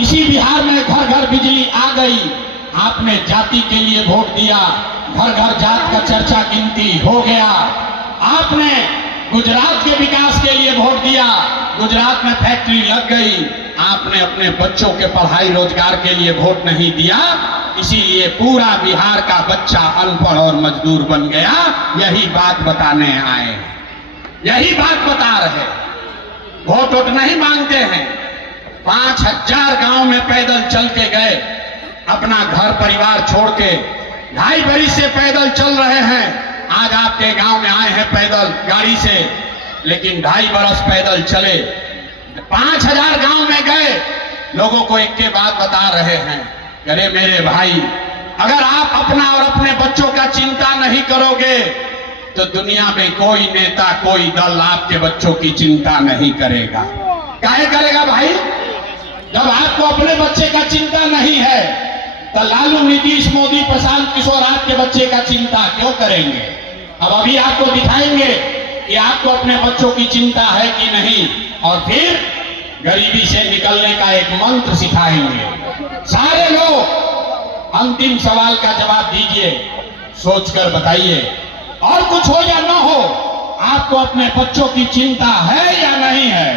इसी बिहार में घर घर बिजली आ गई, आपने जाति के लिए वोट दिया, घर घर जात का चर्चा गिनती हो गया। आपने गुजरात के विकास के लिए वोट दिया, गुजरात में फैक्ट्री लग गई। आपने अपने बच्चों के पढ़ाई रोजगार के लिए वोट नहीं दिया, इसीलिए पूरा बिहार का बच्चा अनपढ़ और मजदूर बन गया। यही बात बताने आए, यही बात बता रहे। वोट वोट नहीं मांगते हैं। 5000 गांव में पैदल चल के गए, अपना घर परिवार छोड़ के 2.5 बरस से पैदल चल रहे हैं। आज आपके गांव में आए हैं पैदल गाड़ी से, लेकिन 2.5 बरस पैदल चले, 5000 गांव में गए, लोगों को एक के बात बता रहे हैं। अरे मेरे भाई, अगर आप अपना और अपने बच्चों का चिंता नहीं करोगे तो दुनिया में कोई नेता कोई दल आपके बच्चों की चिंता नहीं करेगा। काहे करेगा भाई? जब आपको अपने बच्चे का चिंता नहीं है तो लालू, नीतीश, मोदी, प्रशांत किशोर आपके बच्चे का चिंता क्यों करेंगे? अब अभी आपको दिखाएंगे कि आपको अपने बच्चों की चिंता है कि नहीं, और फिर गरीबी से निकलने का एक मंत्र सिखाएंगे। सारे लोग अंतिम सवाल का जवाब दीजिए, सोचकर बताइए, और कुछ हो या ना हो, आपको अपने बच्चों की चिंता है या नहीं है?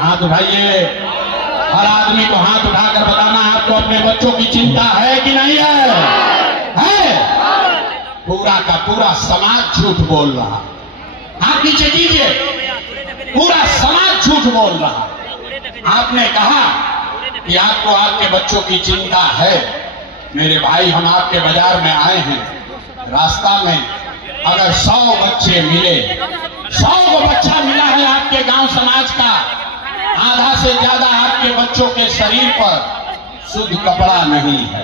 हाथ उठाइए, हर आदमी को हाथ उठाकर बताना आपको अपने बच्चों की चिंता है कि नहीं है? है? पूरा का पूरा समाज झूठ बोल रहा। हाथ नीचे कीजिए, पूरा समाज झूठ बोल रहा। आपने कहा कि आपको आपके बच्चों की चिंता है। मेरे भाई, हम आपके बाजार में आए हैं, रास्ता में अगर 100 बच्चे मिले, 100 को बच्चा मिला है आपके गांव समाज का, आधा से ज्यादा आपके बच्चों के शरीर पर शुद्ध कपड़ा नहीं है।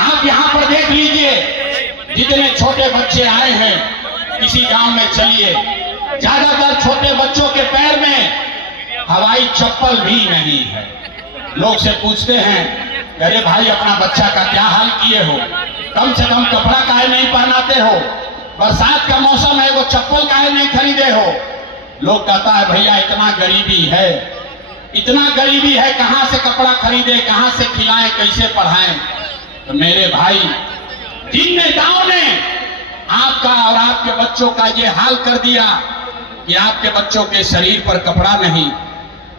आप यहाँ पर देख लीजिए, जितने छोटे बच्चे आए हैं किसी गांव में चलिए, ज्यादातर छोटे बच्चों के पैर में हवाई चप्पल भी नहीं है। लोग से पूछते हैं, अरे भाई, अपना बच्चा का क्या हाल किए हो? कम से कम कपड़ा काहे नहीं पहनाते हो? बरसात का मौसम है, वो चप्पल काहे नहीं खरीदे हो? लोग कहता है, भैया इतना गरीबी है, इतना गरीबी है, कहां से कपड़ा खरीदे, कहां से खिलाएं, कैसे पढ़ाएं? तो मेरे भाई, जिन नेताओं ने आपका और आपके बच्चों का ये हाल कर दिया कि आपके बच्चों के शरीर पर कपड़ा नहीं,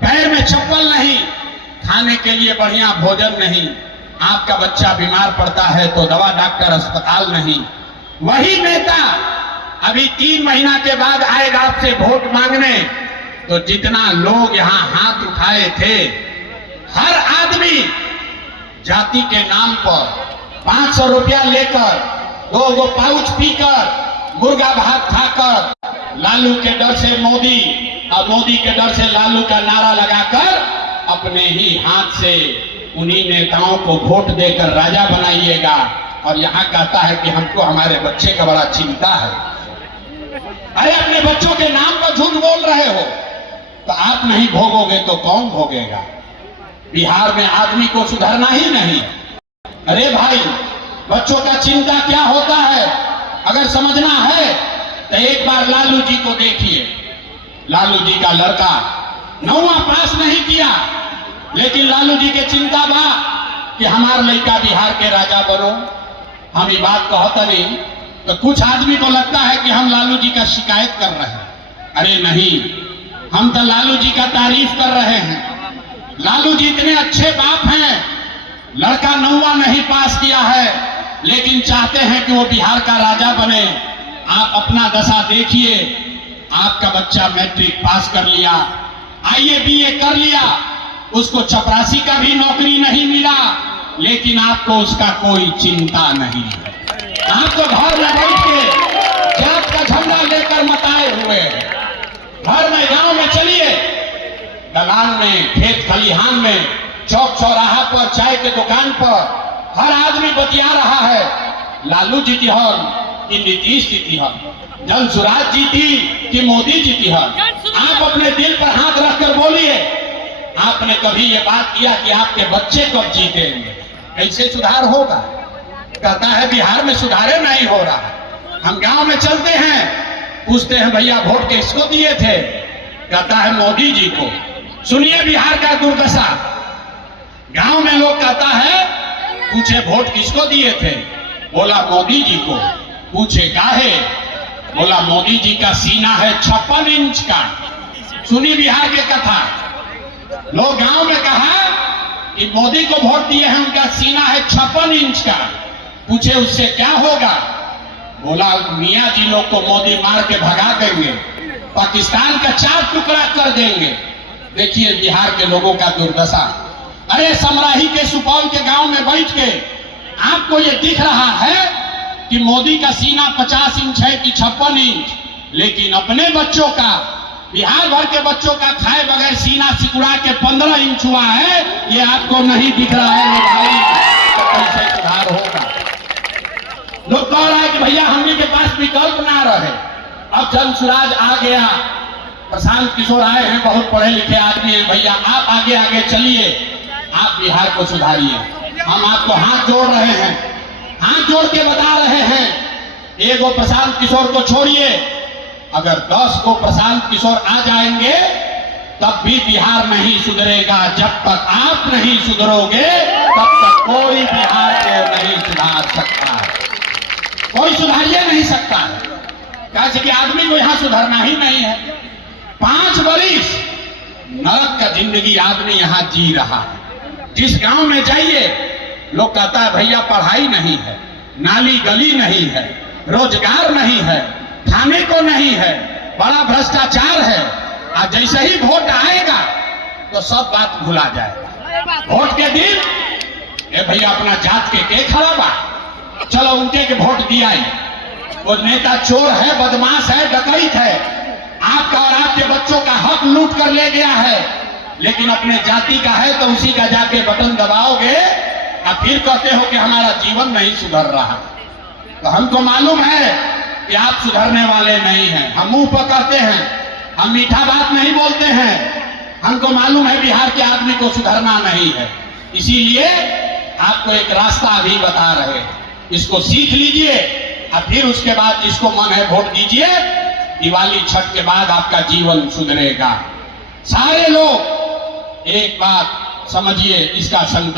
पैर में चप्पल नहीं, खाने के लिए बढ़िया भोजन नहीं, आपका बच्चा बीमार पड़ता है तो दवा डॉक्टर अस्पताल नहीं, वही नेता अभी 3 महीना के बाद आएगा आपसे वोट मांगने। तो जितना लोग यहाँ हाथ उठाए थे, हर आदमी जाति के नाम पर 500 रुपया लेकर, 2 पाउच पीकर, मुर्गा भात खाकर, लालू के डर से मोदी और मोदी के डर से लालू का नारा लगाकर अपने ही हाथ से उन्हीं नेताओं को वोट देकर राजा बनाइएगा, और यहाँ कहता है कि हमको हमारे बच्चे का बड़ा चिंता है। अरे अपने बच्चों के नाम पर झूठ बोल रहे हो, तो आप नहीं भोगोगे तो कौन भोगेगा? बिहार में आदमी को सुधरना ही नहीं। अरे भाई, बच्चों का चिंता क्या होता है अगर समझना है तो एक बार लालू जी को देखिए। लालू जी का लड़का 9वां पास नहीं किया, लेकिन लालू जी के चिंता बा कि हमार लड़का बिहार के राजा बनो। हम ये बात कहते नहीं तो कुछ आदमी को लगता है कि हम लालू जी का शिकायत कर रहे हैं। अरे नहीं, हम तो लालू जी का तारीफ कर रहे हैं। लालू जी इतने अच्छे बाप हैं, लड़का 9वां नहीं पास किया है, लेकिन चाहते हैं कि वो बिहार का राजा बने। आप अपना दशा देखिए, आपका बच्चा मैट्रिक पास कर लिया, IAS BA कर लिया, उसको चपरासी का भी नौकरी नहीं मिला, लेकिन आपको उसका कोई चिंता नहीं है। आप तो घर में बैठ के जात का झंडा लेकर मताए हुए हैं। घर में, गांव में चलिए, दलान में, खेत खलिहान में, चौक चौराहा पर, चाय के दुकान पर हर आदमी बतिया रहा है, लालू जीती हन कि नीतीश जीती हन, जन सुराज जीती कि मोदी जीती हन। आप अपने दिल पर हाथ रखकर बोलिए, आपने कभी ये बात किया कि आपके बच्चे कब जीतेंगे? कैसे सुधार होगा? कहता है बिहार में सुधारे नहीं हो रहा। हम गांव में चलते हैं, पूछते हैं भैया वोट किसको दिए थे? कहता है मोदी जी को। सुनिए बिहार का दुर्दशा, पूछे वोट किसको दिए थे? बोला मोदी जी को। पूछे काहे? बोला मोदी जी का सीना है 56 इंच का। सुनी बिहार के कथा। लोग गांव में कहा कि मोदी को वोट दिए हैं, उनका सीना है 56 इंच का। पूछे उससे क्या होगा? बोला मियाँ जी लोग को मोदी मार के भगा देंगे, पाकिस्तान का 4 टुकड़ा कर देंगे। देखिए बिहार के लोगों का दुर्दशा। अरे समराही के सुपौल के गांव में बैठ के आपको ये दिख रहा है कि मोदी का सीना 50 इंच है कि 56 इंच, लेकिन अपने बच्चों का, बिहार भर के बच्चों का खाए बगैर सीना सिकुड़ा के 15 इंच हुआ है, ये आपको नहीं दिख रहा है भाई। तो कैसे सुधार होगा? लोग कह रहा है कि भैया हमने के पास विकल्प ना रहे। अब जनसुराज आ गया, प्रशांत किशोर आए हैं, बहुत पढ़े लिखे आदमी हैं। भैया आप आगे आगे चलिए, आप बिहार को सुधारिए। हम आपको हाथ जोड़ रहे हैं, हाथ जोड़ के बता रहे हैं, एगो प्रशांत किशोर को छोड़िए, अगर 10 को प्रशांत किशोर आ जाएंगे तब भी बिहार नहीं सुधरेगा। जब तक आप नहीं सुधरोगे तब तक कोई बिहार को नहीं सुधार सकता है, कोई सुधारिए नहीं सकता है। कैसे कि आदमी को यहां सुधरना ही नहीं है। 5 बरिस नरक का जिंदगी आदमी यहां जी रहा है। जिस गांव में जाइए लोग कहता है भैया पढ़ाई नहीं है, नाली गली नहीं है, रोजगार नहीं है, खाने को नहीं है, बड़ा भ्रष्टाचार है। आज जैसे ही वोट आएगा तो सब बात भुला जाएगा। वोट के दिन ए भैया अपना जात के खड़ा बा, चलो उनके के वोट दिया। वो नेता चोर है, बदमाश है, डकैत है, आपका और आपके बच्चों का हक लूट कर ले गया है, लेकिन अपने जाति का है तो उसी का जाके बटन दबाओगे और फिर कहते हो कि हमारा जीवन नहीं सुधर रहा। तो हमको मालूम है कि आप सुधरने वाले नहीं हैं। हम मुंह पर कहते हैं, हम मीठा बात नहीं बोलते हैं। हमको मालूम है बिहार के आदमी को सुधरना नहीं है, इसीलिए आपको एक रास्ता अभी बता रहे हैं, इसको सीख लीजिए और फिर उसके बाद जिसको मन है वोट दीजिए। दिवाली छठ के बाद आपका जीवन सुधरेगा। सारे लोग एक बात समझिए, इसका संकल्प